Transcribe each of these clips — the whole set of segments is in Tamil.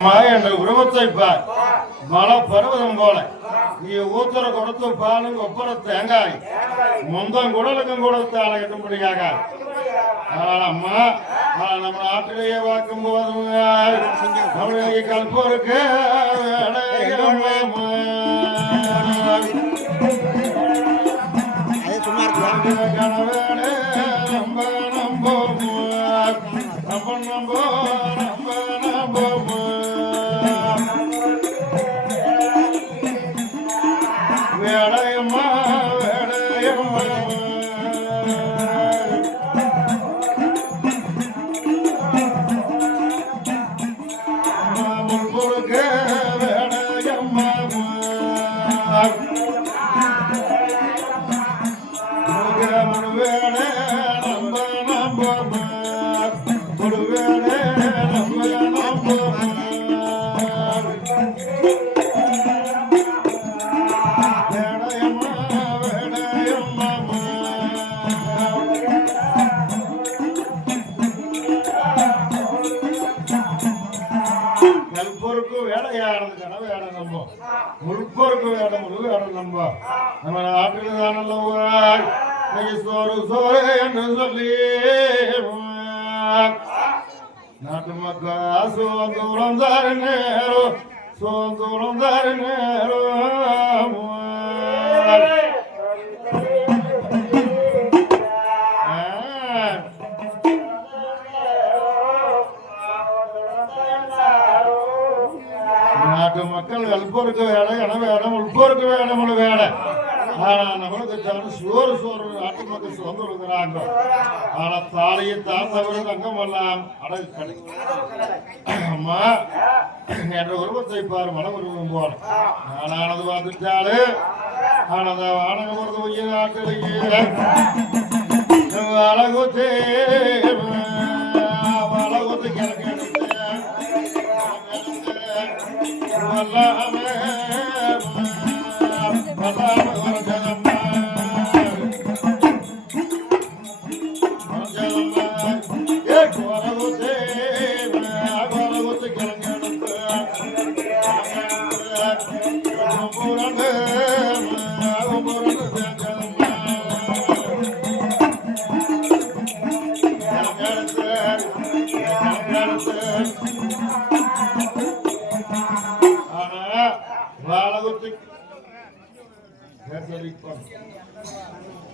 அம்மா என்ற உருவத்தை பார். மலை பருவதம் போல. நீ ஊத்துற கொடுத்து பாலு ஒப்பர தேங்காய். முந்தம் குடலுக்கும் கொடுத்து அழைக்கட்டும்படியாக ஆனால் அம்மா ஆனால் நம்ம நாட்டிலேயே பார்க்கும் போது நம்மளுடைய கல்போருக்கு அதே சும்மா நம்ப நம்போ நம்ப வேட கல்பொருக்கு வேலையானது கனவேட நம்ப முழுப்பொருக்கு வேட முழு வேட நம்ப நம்ம நாட்டில் தானல்ல சோறு சோறு என்று சொல்லி நாட்டு மக்கள் சுதந்திரம் தரு நேரம் நாட்டு ஆனால் தாலையை கொடுக்குறாங்க ஆனா தாலியை தாழ்ந்தவர்கள் அங்கமெல்லாம் அடகு கடை அம்மா என்ற உருவத்தை பாரு மன உருவம் போல. நானானது பார்த்துட்டாலு ஆனதா வானக வருது உயிர் நாட்டிலேயே அழகுத்தே அழகுத்து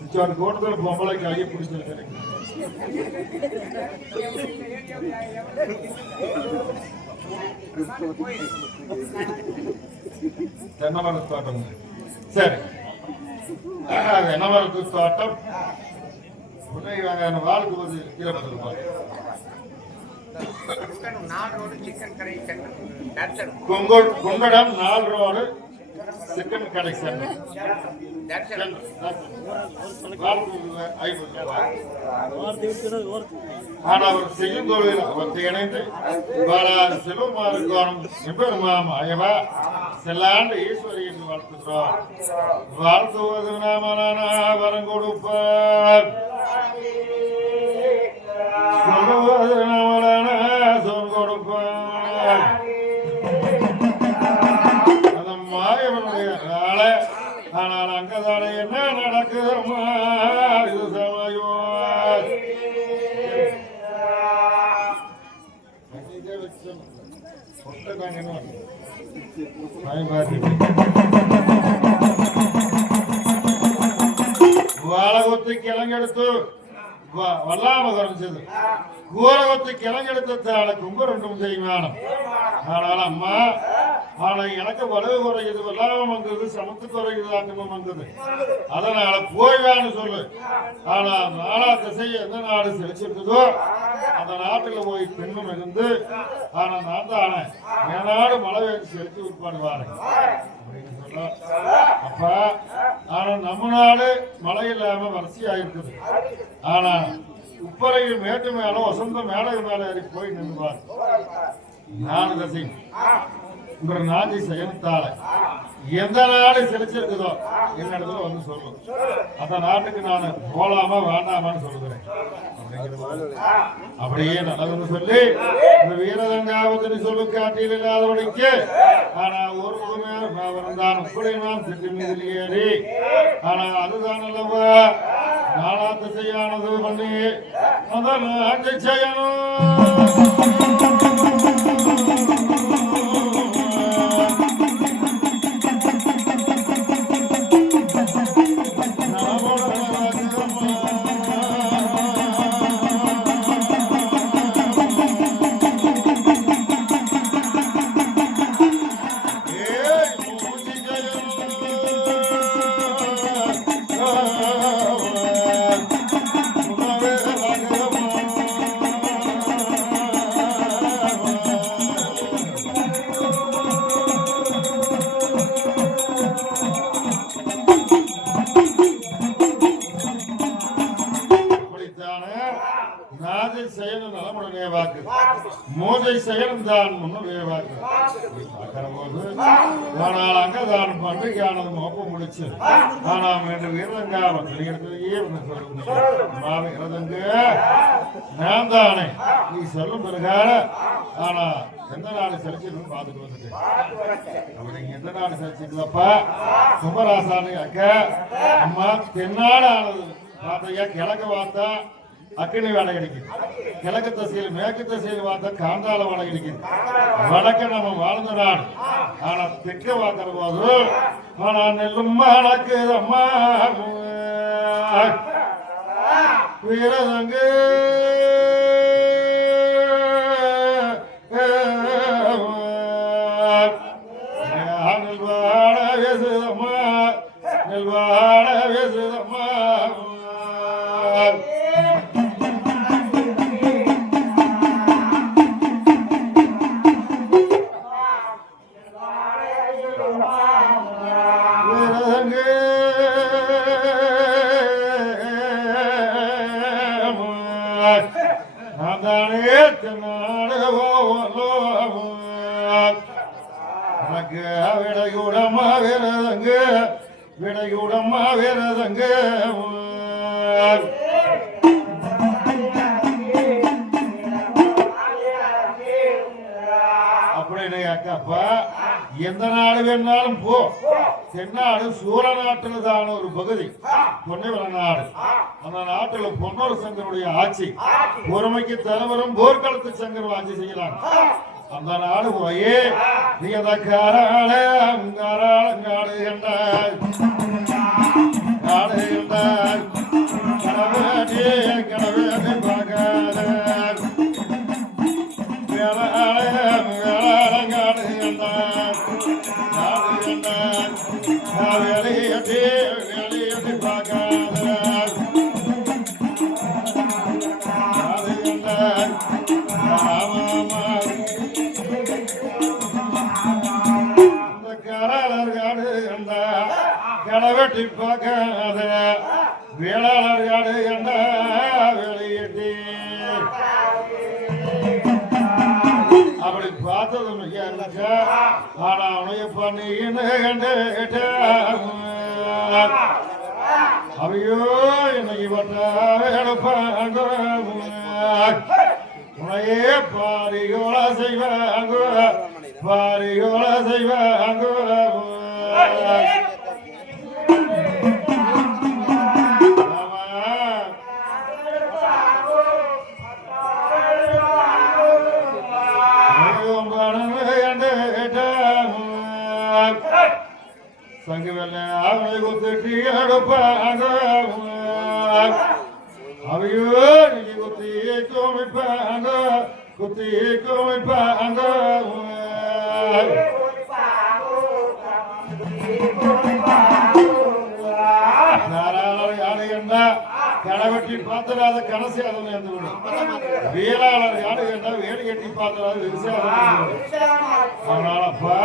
ఇచ్చాడు కోటలు బొమ్మలకి అయ్యి పుడిచారు వెన్నవర తోటం సరే వెన్నవరకు తోటం ఉన్నాయి వాళ్ళకు ఇరవై రూపాయలు கொங்கடம் நாலு ரோடு சிக்கன் கடை சென்று அவர் செய்யும் கோவில் அவர் இணைந்து பாலாறு சிவகுமாருக்கோணம் எம்பெருமாம் அயவா செல்லாண்டு ஈஸ்வரி என்று வாழ்த்துகிறோம். வாழ்த்துவது நாமனான வரம் கொடுப்பார் சொல்லுவது நாமலான ஆனால் அங்கதானே என்ன நடக்குதம்மா? இது சமயம். வாழகொத்து கிழங்கெடுத்து வ- வல்லாம குறைஞ்சது கூரகொத்து கிழங்கெடுத்தால கும்ப ரெண்டும் செய்வானம் ஆனால் அம்மா ஆனா எனக்கு வலவு குறையுது வல்லாம வந்தது சமத்து குறையுது ஆக்கமும் வந்தது. அதனால போய்வான்னு சொல்லு. ஆனா நாலா திசையை எந்த நாடு செழிச்சிருக்குதோ அந்த நாட்டுல போய் பெண்ணும் இருந்து ஆனா நான் தானே என் நாடு மழை வேண்டி செலுத்தி உட்பாடுவாரு அப்படின்னு அப்ப ஆனா நம்ம நாடு மழை இல்லாம வரிசையா இருக்குது ஆனா உப்பரையில் மேட்டு மேல வசந்த மேடை மேல ஏறி போய் நின்றுவார். நாலு திசை. இவர் நாதி செயல்தாள எந்த நாடு செழிச்சிருக்குதோ எங்க இடத்துல வந்து சொல்லும். அந்த நாட்டுக்கு நான் போலாமா வேண்டாமான்னு சொல்லுகிறேன். அப்படியே நல்லதுன்னு சொல்லி இந்த வீரதங்காவத்தினி சொல்லு காட்டியில் இல்லாதவனுக்கு ஆனா ஒரு முழுமையான தான். இப்படி நான் சிட்டு ஏறி. ஆனா அதுதான் அல்லவா? நாளாத்து செய்யானது பண்ணி அந்த நாட்டை செய்யணும். ஆனால் அங்கதான் பண்டிகையானது மோப்ப முடிச்சு ஆனால் என்று வீரங்காவல் வெளியிடத்திலேயே வந்து சொல்லுங்க நான் தானே நீ சொல்லும் பிறகால ஆனா எந்த நாடு செலுத்தின்னு பார்த்துட்டு வந்துட்டேன் அப்படி நீங்க எந்த நாடு செலுத்திக்கலப்பா கும்பராசாமி அக்கா அம்மா தென்னாடு ஆனது பார்த்தையா கிழக்கு பார்த்தா அக்கினி வேலை கிடைக்கும் கிழக்கு திசையில் மேற்கு திசையில் பார்த்தா காந்தால வேலை கிடைக்குது வடக்க நம்ம வாழ்ந்த நாடு ஆனா தெற்க பார்க்கிற போது ஆனா நெல்லும் மணக்குது அம்மா வீரதங்கு நாதானே தென்னாடு போவலோ எனக்கு விடையுடமா விரதங்க விடையுடமா விரதங்க அப்படின்னு அக்காப்பா எந்த நாடு வேணாலும் போ. தென்னாடு சூர நாட்டுல தான ஒரு பகுதி பொன்னிவர நாடு அந்த நாட்டுல பொன்னொரு சங்கருடைய ஆட்சி. பொறுமைக்கு தலைவரும் போர்க்களத்து சங்கர் ஆட்சி செய்யலாம். அந்த நாடு போயே. நீ அந்த காராள காராளங்காடு என்றார் நாடு செய்வாங்க பாரியோல செய்வாங்க ஆமா சங்கவல்ல அவளை குத்திட்டு எடுப்பாங்க அவையோ நீ குத்தி கோமிப்பாங்க குத்தி கோமிப்பாங்க தாராளர் யானை கண்டா கடவெட்டி பாத்திராத கனசி அதனை இருந்து விடும். வீராளர் யானை கேட்டால் வேடு கட்டி பாத்திராத விவசாயம் அதனாலப்பா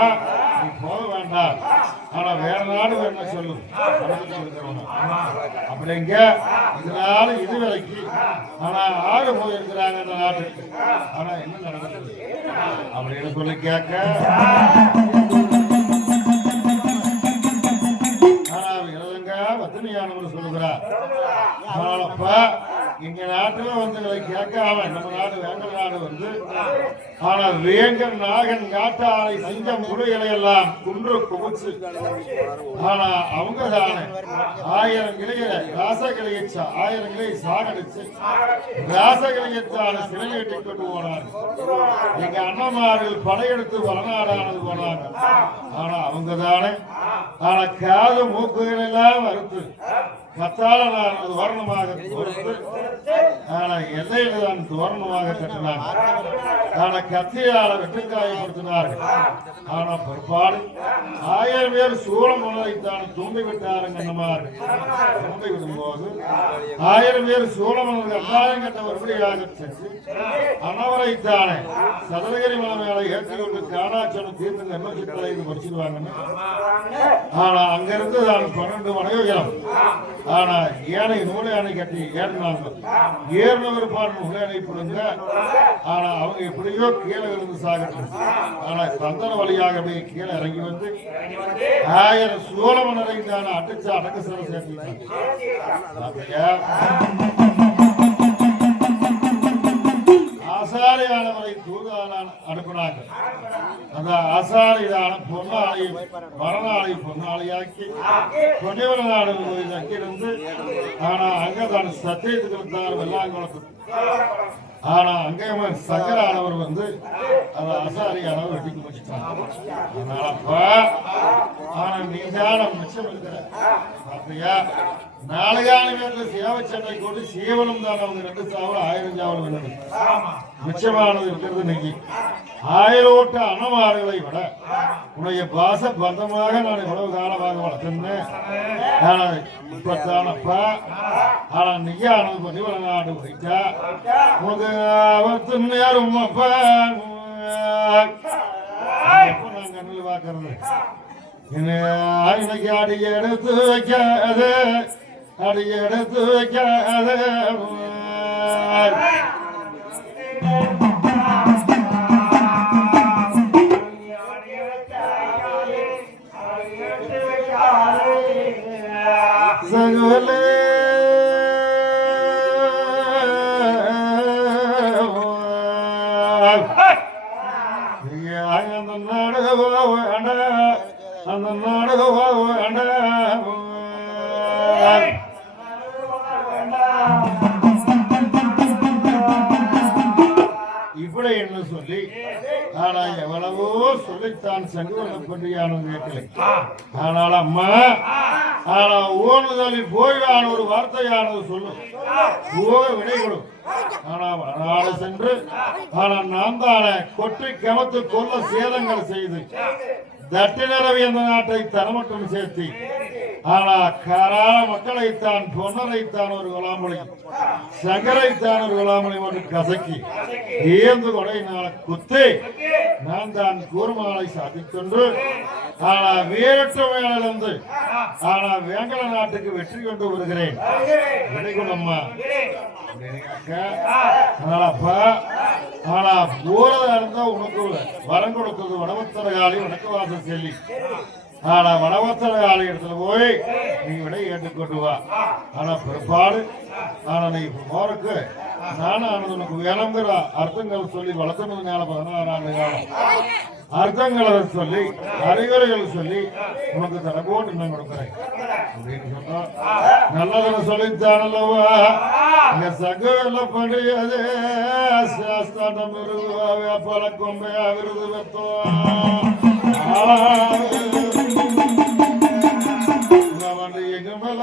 நீ போக வேண்டாம். ஆனா வேற நாடு வேணும் சொல்லு. அப்படிங்க இதனால இது ஆனால் ஆடு போயிருக்கிறாங்க இந்த நாட்டுக்கு. ஆனால் என்ன நடந்தது அப்படின்னு சொல்லி கேட்க? ஆனால் இலங்க வசனியானவர் சொல்லுகிறார். அதனாலப்பா எங்க நாட்டுல வந்து கேட்க அவன் நம்ம நாடு வேங்கல் நாடு வந்து ஆனால் வேங்கன் நாகன் காட்டாலை செஞ்ச முறைகளை எல்லாம் குன்று குமிச்சு ஆனா அவங்க தானே. ஆயிரம் கிளையில ராசகிளையச்சா ஆயிரம் கிளை சாகடிச்சு. ராசகிளையத்தான சிலை கட்டி கொண்டு போனார். எங்க அண்ணமார்கள் படையெடுத்து வளநாடானது போனாங்க. ஆனா அவங்க தானே. ஆனா காது மூக்குகள் எல்லாம் அறுத்து கத்தாளனானது தோரணமாக கொடுத்து ஆனா தான் தோரணமாக கட்டினாங்க. ஆனா கத்தியால வெட்டுக்காயப்படுத்தினார்கள் ஆனா பிற்பாடு ஆயிரம் பேர் சூழம் மனதைத்தான் தூம்பி விட்டாருங்க நம்மார்கள் தூம்பி விடும்போது ஆயிரம் பேர் சூழமனது கட்டாயம் கட்ட மறுபடியாக சென்று அனவரைத்தானே சதுரகிரி மலை மேல ஏற்றி கொண்டு தீர்த்து எண்ணூற்றி தலைவர் படிச்சிருவாங்கன்னு ஆனா அங்கிருந்து தான் பன்னெண்டு மணி உயரம். ஆனா ஏனை நூலை அணை கட்டி ஏறினாங்க ஏறினவர் பாடு நூலை அணை ஆனா அவங்க எப்படியோ கீழே விழுந்து சாகட்டும். ஆனா சந்தன வழியாக போய் கீழே இறங்கி வந்து ஆயிரம் சோழமன் தானே அடிச்சு அடக்க சிறப்பு சேர்த்து பார்த்தியா ஆசாரியானவரை தூதானான் அனுப்பினாங்க அந்த ஆசாரியான பொன்னாளி மரணாளை பொன்னாளியாக்கி பொன்னிவர நாடு போய் தங்கியிருந்து ஆனா அங்கதான் சத்தியத்துக்கு இருந்தார் வெள்ளாங்குளத்து. ஆனா அங்கே சங்கரானவர் வந்து அந்த அசாரியானவர் வெட்டிக்கு வச்சுட்டாங்க அதனாலப்பா ஆனா நீ மிச்சம் இருக்கிற. நாளையான வீட்டுல சேவை சண்டை கொண்டு சீவனம் தான் அவங்க ரெண்டு சாவல் ஆயிரம் சாவல் வேணும் மிச்சமானது இருக்கிறது இன்னைக்கு. ஆயிரம் ஓட்ட அணமாறுகளை விட உன்னுடைய பாச பந்தமாக நான் இவ்வளவு காலமாக வளர்த்திருந்தேன். ஆனா இப்பத்தானப்பா ஆனா நீயானது பண்ணி நாடு வைத்தா உனக்கு அவத்து நேரம் அப்பா. நான் கண்ணில் பார்க்கறது? என்ன இன்னைக்கு அடி எடுத்து வைக்காது. அடி எடுத்து வைக்காது சகல அந்த நாடக வேண்ட ஆனா எவ்வளவோ சொல்லித்தான் சங்குவன பன்றியானது கேட்கலை. ஆனால் அம்மா ஆனா ஓணுதலி போய்வான ஒரு வார்த்தையானது சொல்லும் போக விடை கொடும் ஆனா வடநாடு சென்று ஆனா நான் தானே கொற்றி கமத்து கொல்ல சேதங்கள் செய்து தட்டி நிறவி அந்த நாட்டை தரமட்டும் சேர்த்தி ஆனா கரா மக்களைத்தான் பொன்னரைத்தான் ஒரு குலாமொழி. சங்கரைத்தான் ஒரு குலாமொழி ஒன்று கசக்கி ஏந்து கொடை நான் குத்து நான் தான் கூர்மாலை சாதிக்கொண்டு ஆனா வேறற்ற மேலிருந்து ஆனா வேங்கல நாட்டுக்கு வெற்றி கொண்டு வருகிறேன். விடைகுணம்மா அதனாலப்பா ஆனா போறதா இருந்தா உனக்கு வரம் கொடுத்தது வடவத்தர காலி வடக்கு வாசல் செல்லி. ஆனா வடவத்தர ஆலயத்துல போய் நீ விட ஏற்றுக்கொண்டு வா. ஆனா பிற்பாடு ஆனா நீ போறக்கு நானும் ஆனது உனக்கு வேணுங்கிற அர்த்தங்கள் சொல்லி வளர்த்துனதுனால பதினாறு ஆண்டு காலம். அர்த்தங்களை சொல்லி அறிவுரைகள் சொல்லி உனக்கு தரப்போட்டு நான் கொடுக்குறேன். அப்படின்னு சொன்னா நல்லதுன்னு சொல்லித்தானல்லவா? இங்க சகல படியதே சாஸ்தாட்டம் இருவா வேப்பல கொம்பையா விருது வெத்தோ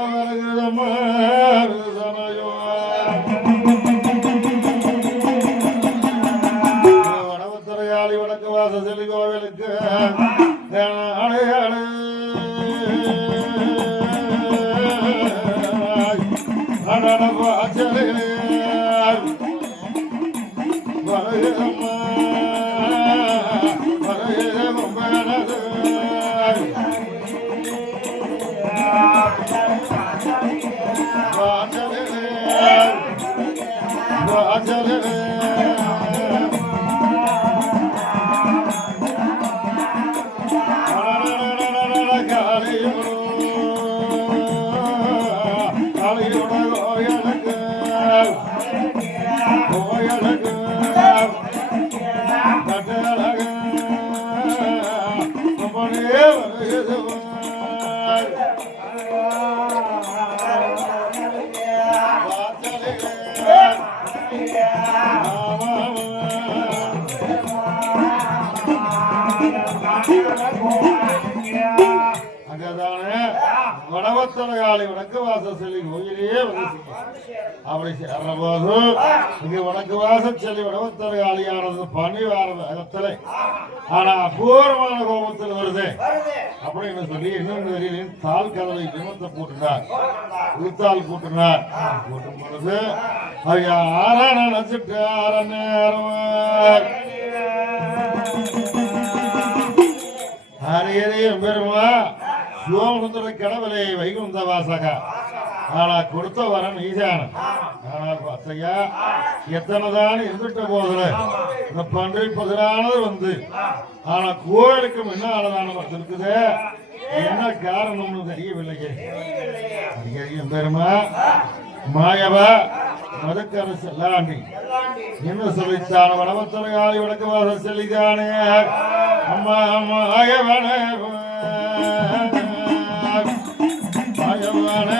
எங்க அங்கதானே? வடவத்தனகாலை வடக்கு வாசல் செல்லி கோயிலே. அப்படி சேர்ற போது இங்க வடக்கு வாசல் செல்லி வடவத்தனகாலியானது பண்ணி வார அகத்தலை. ஆனா அபூர்வமான கோபத்தில் வருது. அப்படின்னு சொல்லி இன்னொன்று வரையிலும் தால் கதவை போட்டுனார் உளுத்தால் போட்டுனார். போட்டும் பொழுது ஐயா ஆறா நினைச்சிட்டு ஆற நேரம் ஹரியரையும் பெருமா சிவசுந்தர கடவுளே வைகுந்த வாசக. ஆனா கொடுத்த வரம் ஈசானம் ஆனால் பார்த்தையா எத்தனைதான் இருந்துட்ட போதுல இந்த பன்றி பதினானது வந்து. ஆனா கோயிலுக்கு முன்னாலதான வந்து இருக்குது என்ன காரணம்னு தெரியவில்லையே. ஹரியரையும் பெருமா மாயவா? மதுக்கர செல்லாண்டி என்ன சொல்லித்தான வடமத்தனை வடக்கு வாசல் செல்லிதானே அம்மா அம்மா ஆயவன ஆயவன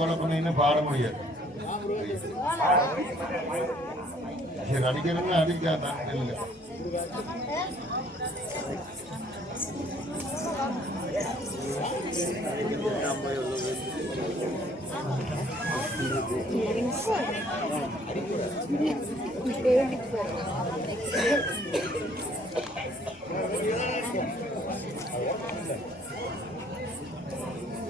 கொலை பண்ணின்னு பாட முடியாது சரி அடிக்கிறவங்க அடிக்காதான் இல்லை